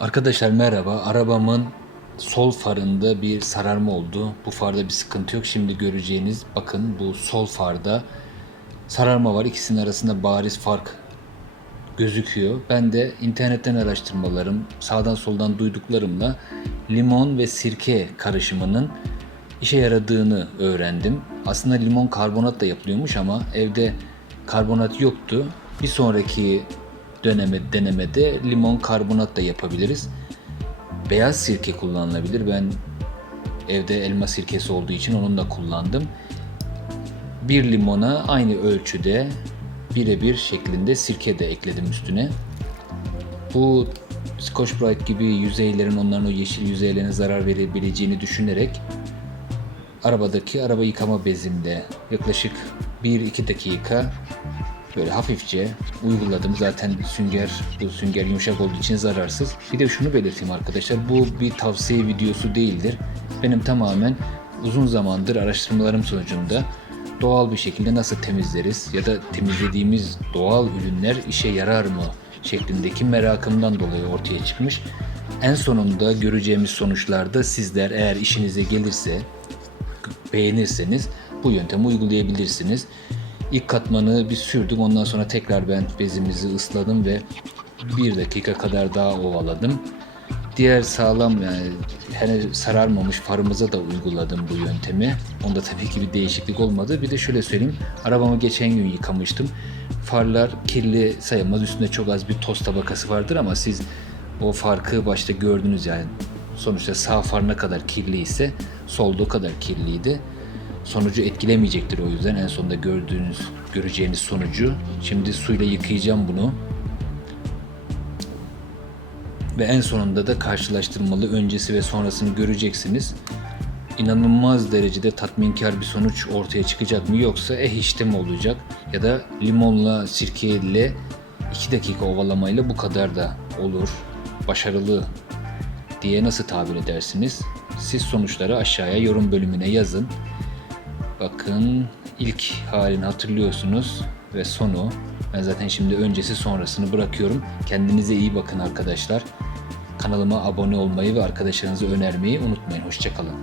Arkadaşlar merhaba. Arabamın sol farında bir sararma oldu. Bu farda bir sıkıntı yok. Şimdi göreceğiniz bakın bu sol farda sararma var. İkisinin arasında bariz fark gözüküyor. Ben de internetten araştırmalarım, sağdan soldan duyduklarımla limon ve sirke karışımının işe yaradığını öğrendim. Aslında limon karbonat da yapılıyormuş ama evde karbonat yoktu. Bir sonraki döneme denemede limon karbonat da yapabiliriz. Beyaz sirke kullanılabilir. Ben evde elma sirkesi olduğu için onun da kullandım. Bir limona aynı ölçüde birebir şeklinde sirke de ekledim üstüne. Bu Scotch Brite gibi yüzeylerin onların o yeşil yüzeylerine zarar verebileceğini düşünerek arabadaki araba yıkama bezimde yaklaşık 1-2 dakika böyle hafifçe uyguladım. Zaten sünger, bu sünger yumuşak olduğu için zararsız. Bir de şunu belirteyim arkadaşlar. Bu bir tavsiye videosu değildir. Benim tamamen uzun zamandır araştırmalarım sonucunda doğal bir şekilde nasıl temizleriz ya da temizlediğimiz doğal ürünler işe yarar mı şeklindeki merakımdan dolayı ortaya çıkmış. En sonunda göreceğimiz sonuçlarda sizler eğer işinize gelirse beğenirseniz bu yöntemi uygulayabilirsiniz. İlk katmanı bir sürdüm. Ondan sonra tekrar ben bezimizi ısladım ve bir dakika kadar daha ovaladım. Diğer sağlam yani henüz sararmamış farımıza da uyguladım bu yöntemi. Onda tabii ki bir değişiklik olmadı. Bir de şöyle söyleyeyim. Arabamı geçen gün yıkamıştım. Farlar kirli sayılmaz. Üstünde çok az bir toz tabakası vardır ama siz o farkı başta gördünüz yani. Sonuçta sağ far ne kadar kirli ise solda kadar kirliydi. Sonucu etkilemeyecektir o yüzden en sonunda gördüğünüz, göreceğiniz sonucu. Şimdi suyla yıkayacağım bunu. Ve en sonunda da karşılaştırmalı öncesi ve sonrasını göreceksiniz. İnanılmaz derecede tatminkar bir sonuç ortaya çıkacak mı yoksa eh işte mi olacak ya da limonla sirkeyle 2 dakika ovalamayla bu kadar da olur. Başarılı diye nasıl tabir edersiniz? Siz sonuçları aşağıya yorum bölümüne yazın. Bakın ilk halini hatırlıyorsunuz ve sonu. Ben zaten şimdi öncesi sonrasını bırakıyorum. Kendinize iyi bakın arkadaşlar. Kanalıma abone olmayı ve arkadaşlarınıza önermeyi unutmayın. Hoşçakalın.